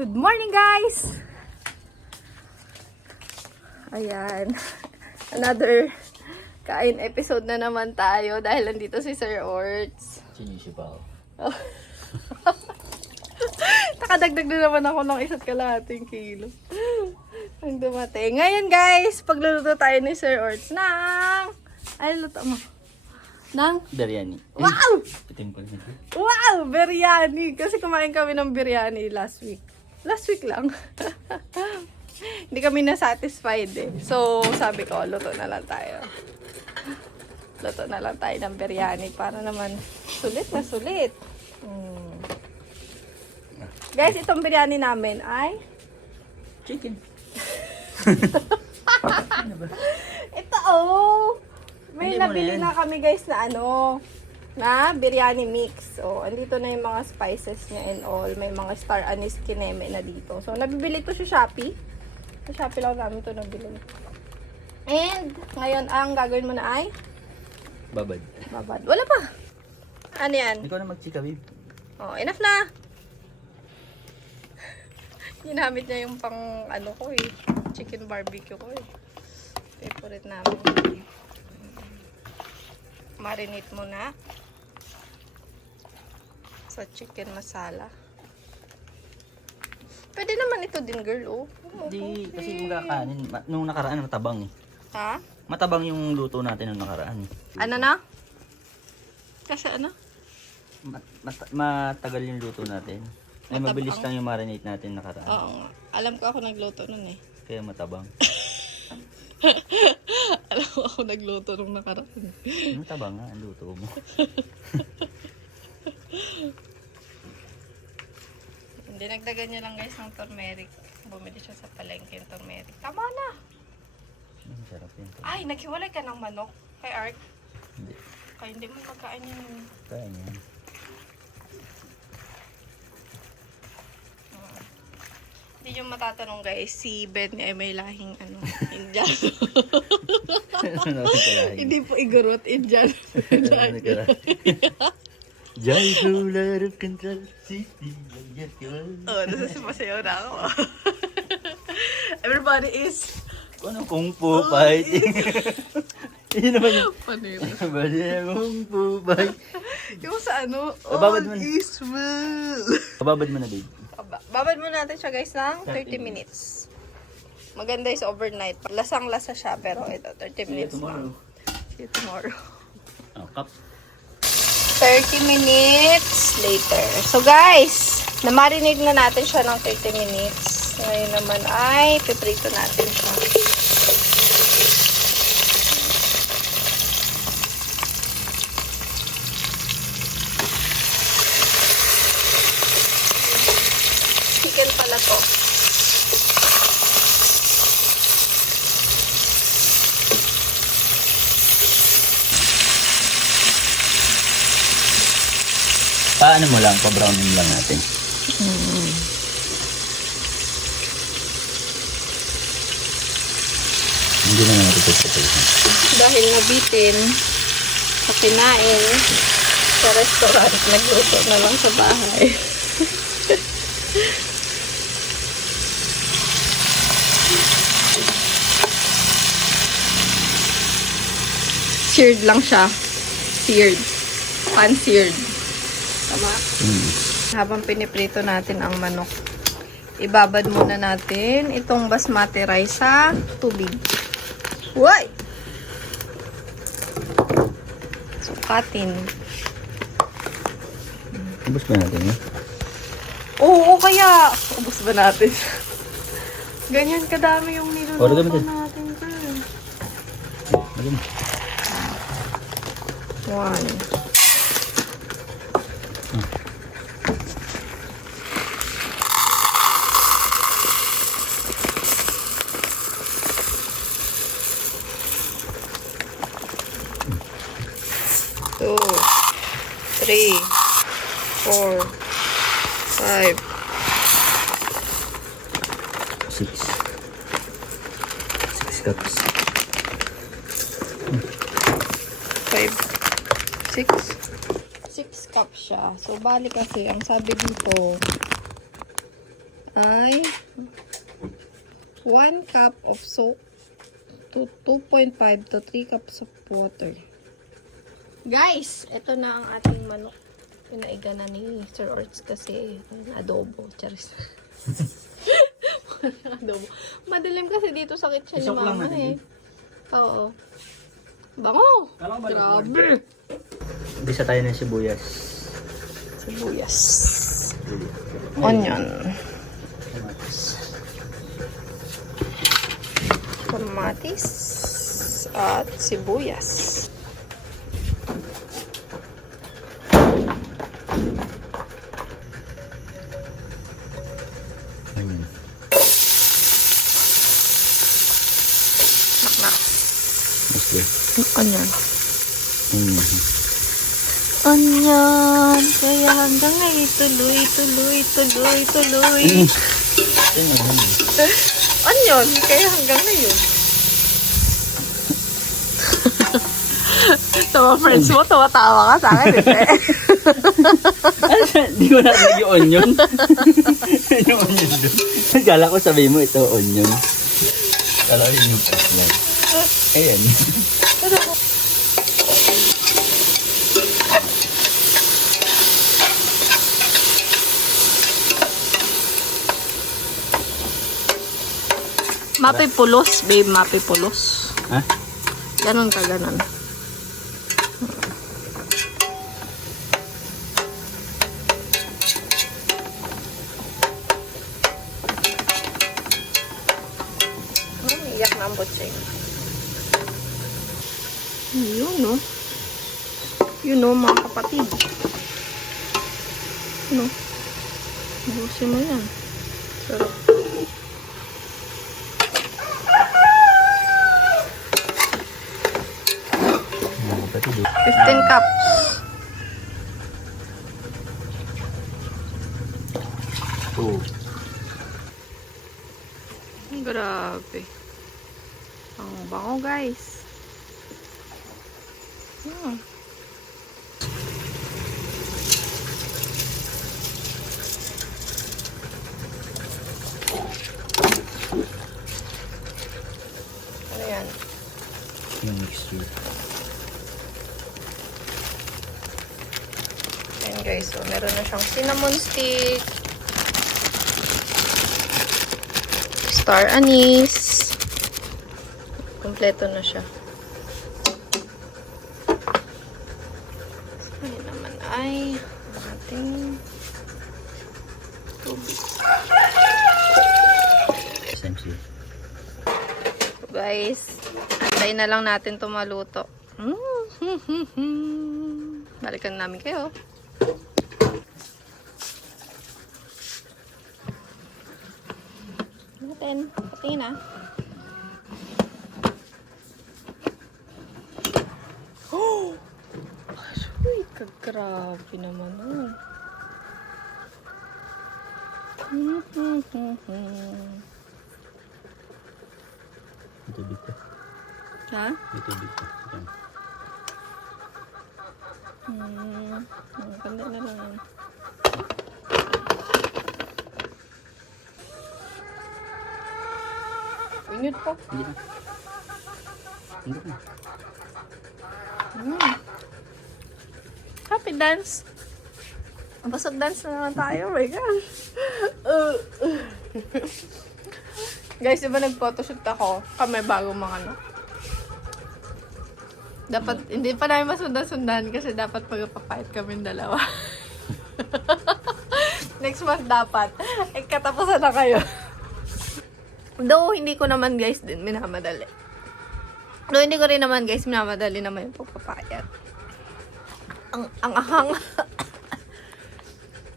Good morning guys! Ayan. Another kain episode na naman tayo dahil nandito si Sir Orts. Sinisipal. Nakadagdag na naman ako ng isa't kalahating kilo. Ang dumating. Ngayon guys, pagluluto tayo ni Sir Orts ng... Ay, luto mo. Nang... Biryani. Wow! Wow! Biryani! Kasi kumain kami ng biryani last week. Last week lang. Hindi kami na-satisfied eh. So, sabi ko, luto na lang tayo. Luto na lang tayo ng biryani para naman sulit na sulit. Mm. Guys, itong biryani namin ay Chicken. ito oh! May nabili na kami guys na ano, na biryani mix. So, andito na yung mga spices niya and all. May mga star anise kineme na dito. So, nabibili to sa Shopee. Sa Shopee lang namin to nabili. And, ngayon, ang gagawin mo na ay Babad. babad. Wala pa. Ano yan? Ikaw na magchika, babe. Oh, enough na. Ginamit niya yung pang, ano ko eh, chicken barbecue ko eh. Favorite namin. Marinate mo na sa chicken masala. Pwede naman ito din, girl, oh. Hindi, kasi yung kakanin, ma- nung nakaraan matabang eh. Ha? Matabang yung luto natin nung nakaraan eh. Ano na? Kasi ano? Mat- mat- matagal yung luto natin. Ay, Matabang? mabilis lang yung marinate natin nakaraan. Oo nga. Alam ko ako nagluto nun eh. Kaya matabang. Alam ko ako nagluto nung nakaraan. Matabang nga ang luto mo. Hindi, nagdagan niya lang guys ng turmeric. Bumili siya sa palengke ng turmeric. Tama na! Ang sarap yun. Ay, naghiwalay ka ng manok kay Art. Hindi. Kaya hindi mo pagkain yun. Kaya niyan. Hindi yung matatanong guys, si Ben ay may lahing ano, Indian. Ano hindi po igurot, Indian. Ano ang kalahin? Jai out of control city. Yes, oh, nasa sumasayaw na ako. Everybody is Ano kung po fighting? Yun naman yung panira. Bali kung po fight. Yung sa ano, Babad all mo na. is well. Pababad mo na babe. Aba- Babad muna natin siya guys ng 30 minutes. Maganda is overnight. Lasang-lasa siya pero ito 30 minutes lang. See you tomorrow. Oh, cup. 30 minutes later. So guys, na-marinate na natin siya ng 30 minutes. Ngayon naman ay piprito natin siya. Chicken pala to. Paano mo lang, pa-brownin lang natin. Hindi na natin ito dahil nabitin sa kinain sa restaurant, nagluto na lang sa bahay. Seared lang siya. Seared. Pan-seared. Tama? Mm. Habang piniprito natin ang manok, ibabad muna natin itong basmati rice sa tubig. Uy! Sukatin. Ubus ba natin yun? Oo, kaya ubos ba natin? Ganyan kadami yung niluluto natin mo. One. 6 6 cup siya. So, bali kasi, ang sabi dito ay 1 cup of soap to 2.5 to 3 cups of water. Guys, ito na ang ating manok. Pinaiga na ni Sir Orts kasi adobo. Charis. adobo. Madilim kasi dito sa kitchen ni Mama eh. Oo. Bango! Grabe! Bisa tayo ng sibuyas. Sibuyas. Onion. Kamatis. At sibuyas. Ayun. Naknak. Okay. Onion. Mm. Onion. Kaya hanggang ngayon tuloy, tuloy, tuloy, tuloy. Onion. Kaya hanggang ngayon. Tawa friends mo, tawa-tawa ka sa akin. Eh. Di ko na yung onion. yung onion doon. Kala ko sabi mo ito onion. Kala ko yung onion. Ayan. Mapi pulos, babe. Mapi pulos. Ha? Ganon ka, ganon. Oh, iyak na ang botseng. Yun, no? Yun, no, mga kapatid. No? Busin mo yan. Pero, Ano ba ito? 15 cups. Two. Grabe. Ang bango, guys. Hmm. Ano yan? Yung mixture. Guys, so meron na siyang cinnamon stick, star anise, kompleto na siya. So, yun naman ay ating tubig. So guys, antayin na lang natin ito maluto. Balikan namin kayo. Natin. Patingin na. Oh! Uy, kagrabe naman nun. May tubig ka. ha? May tubig ka. Ayan. Hmm. Kanda na lang yan. Init pa. Hindi na. Hindi na. Hmm. Happy dance. Basag dance na naman tayo. Oh my gosh. Uh, uh. Guys, diba nag-photoshoot ako? Kami bago mga ano. Dapat, hindi pa namin masundan-sundan kasi dapat magpapayat kami dalawa. Next month dapat. Eh, katapusan na kayo. Though, hindi ko naman guys din minamadali. Though, hindi ko rin naman guys minamadali naman yung pagpapayat. Ang, ang ahang.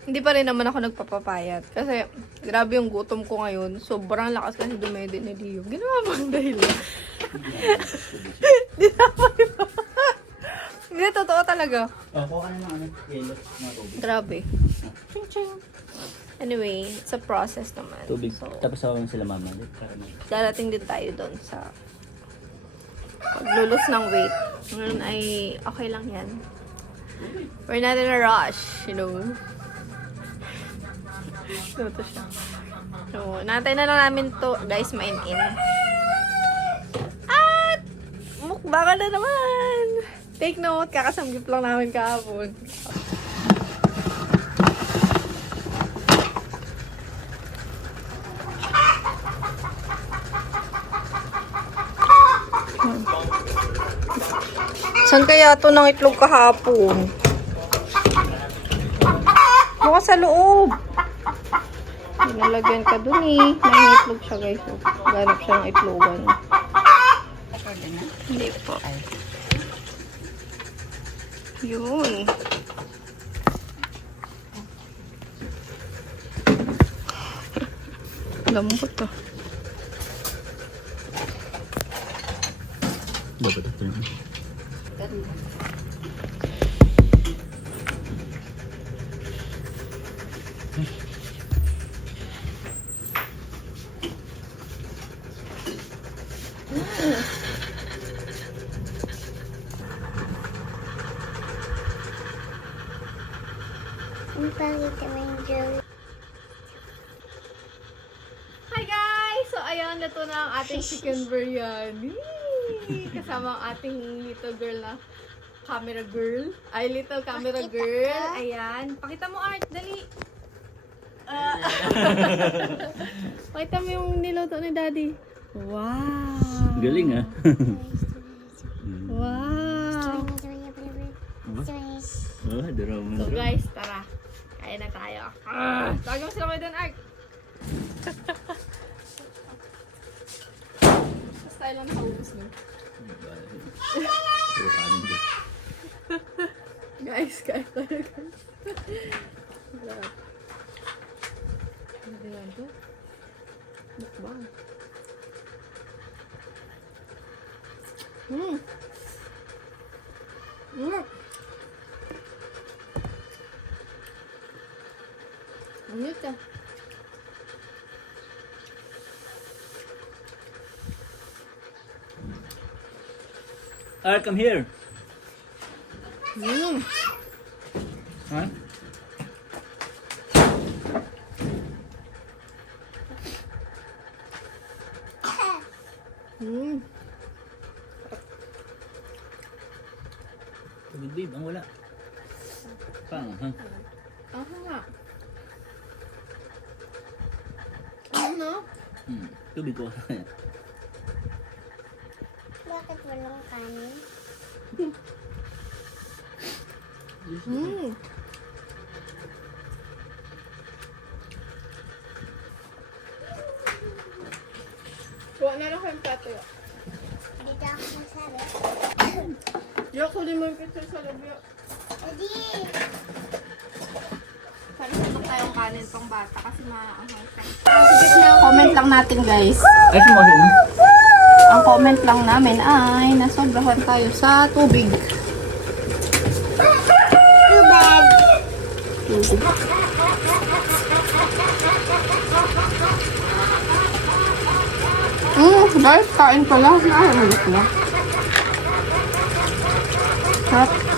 Hindi pa rin naman ako nagpapapayat. Kasi, grabe yung gutom ko ngayon. Sobrang lakas kasi dumedi ni Dio. Ginawa bang dahilan? Hindi naman Hindi, totoo talaga. Kuha ka na ng ano, yellow na tubig. Grabe. Ching ching. Anyway, it's a process naman. Tubig. So, Tapos sawawan sila mama. Darating din tayo doon sa paglulus ng weight. Ngayon ay okay lang yan. We're not in a rush, you know. Ito siya. So, nantay na lang namin to, guys, main-in. At, mukbanga na naman. Take note, kakasamgip lang namin kahapon. Saan kaya to ng itlog kahapon? Mukha sa loob. Nalagyan ka dun eh. May itlog siya guys. Oh. Ganap siya ng itlogan. Hindi po. Yun. Lambot to. Dapat ito yun. Ang pangit naman Joey. Hi guys! So ayan, ito na ang ating chicken biryani. Kasama ang ating little girl na camera girl. Ay, little camera Pakita girl. ka. Ayan. Pakita mo, Art. Dali. Ah. Pakita mo yung niluto ni Daddy. Wow. Galing ah. Wow. oh, drama. So guys, tara. Kain na tayo. Ah, Tawagin mo sila kayo doon, Art. Tayo lang ubus mo. Guys, kain tayo guys. Sarap. Ano din to? Mukbang. Mm. Mm. Ano ka? Ah, come here. Mm. Huh? Mm. Tubig babe, ang wala. Pang, ha? Aha nga. Ano? Hmm. Tubig ko. Bakit walang kanin? Mm. Kuha na lang kayong plato. yo. Dito ako masabi. Yo, kunin mo yung picture sa loob. yo. Sana sunod tayong kanin pang bata kasi maanghang ka. Comment lang natin guys. Ay, sumasin. Ang comment lang namin ay nasobrahan tayo sa tubig. Bad! Mm, guys, kain pala. Ay, ulit na. Sarap.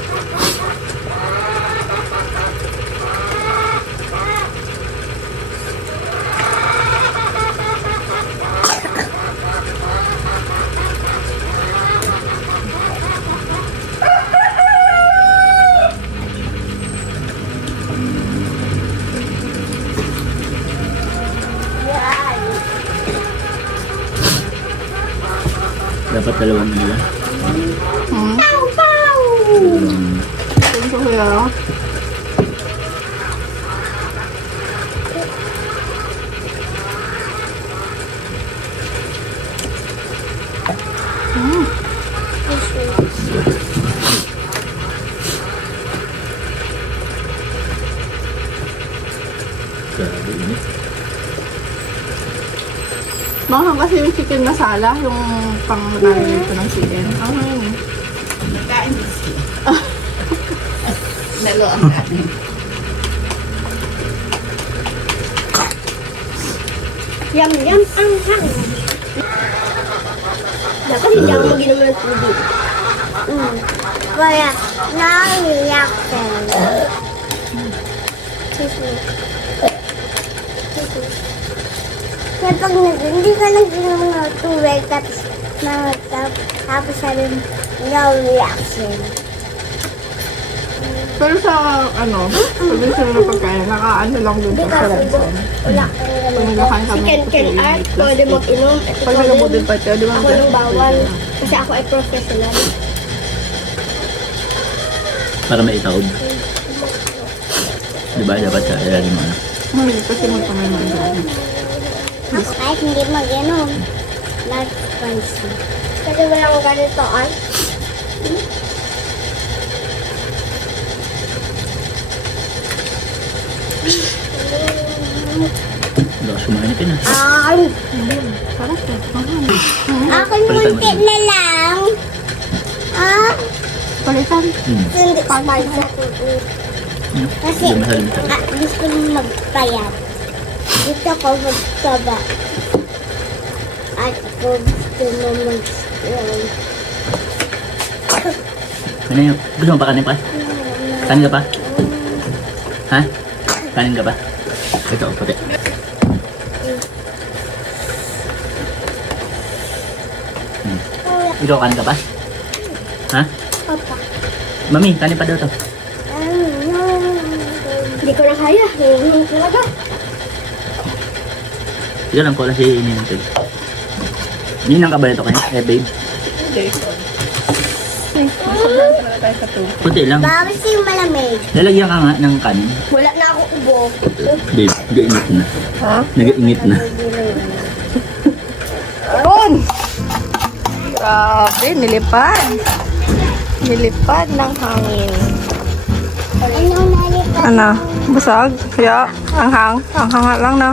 Dapat dalawang nila. Mm. Pow! Pow! Um, Thank Baka kasi yung chicken masala, yung pang nito ng chicken. Ang ano Lalo ang kanin. Yum, yum, ang hang! Dapat hindi ako mag-inom ng tubig. Mm. Kaya, naiyak ka. Excuse me. pag nag, hindi ka nag-inom ng tubig, tapos, na, tap- tapos sabi mo, no reaction. Pero sa, ano, pag gusto na pagkain, nakaano lang dun sa Robson. Wala ganun. nakain Si Ken Ken Art, pwede mag-inom. Pag din. pa siya, di ba? Ako nang bawal. Kasi ako ay professional. Para maitaob. Di ba? Dapat sa ilalim mo. ano? Mami, kasi magpamay mo dyan. Ako kahit hindi mag-inom. Not spicy. Kasi walang ganito ay. Lakas kumain natin ah. Ay! Sarap eh. Ako munti na lang. Ah, Palitan. Hmm. hindi spicy. Hmm. Kasi, ah, gusto mo magpayat. Gusto ko magtaba. At ako gusto mo mag... um, Ano yun? Gusto mo pa kanin pa? Kanin ka pa? Ha? Kanin ka pa? Ito, pati. Hmm. Ikaw kanin ka pa? Ha? Papa. Mami, kanin pa daw to. Hindi ko na kaya. Hindi talaga. Ikaw lang ko lang si Ninintay. Ninang ka ba ito kayo? Eh, babe. tubig. Puti lang. Bawal sa yung malamig. Lalagyan ka nga ng kanin. Wala na ako ubo. Babe, nag-iingit na. Ha? Nag-iingit na. Yun! Grabe, nilipad. Nilipad ng hangin. Ano nalita? Ano? Busag? Kaya, ang hang. Ang hanga lang na.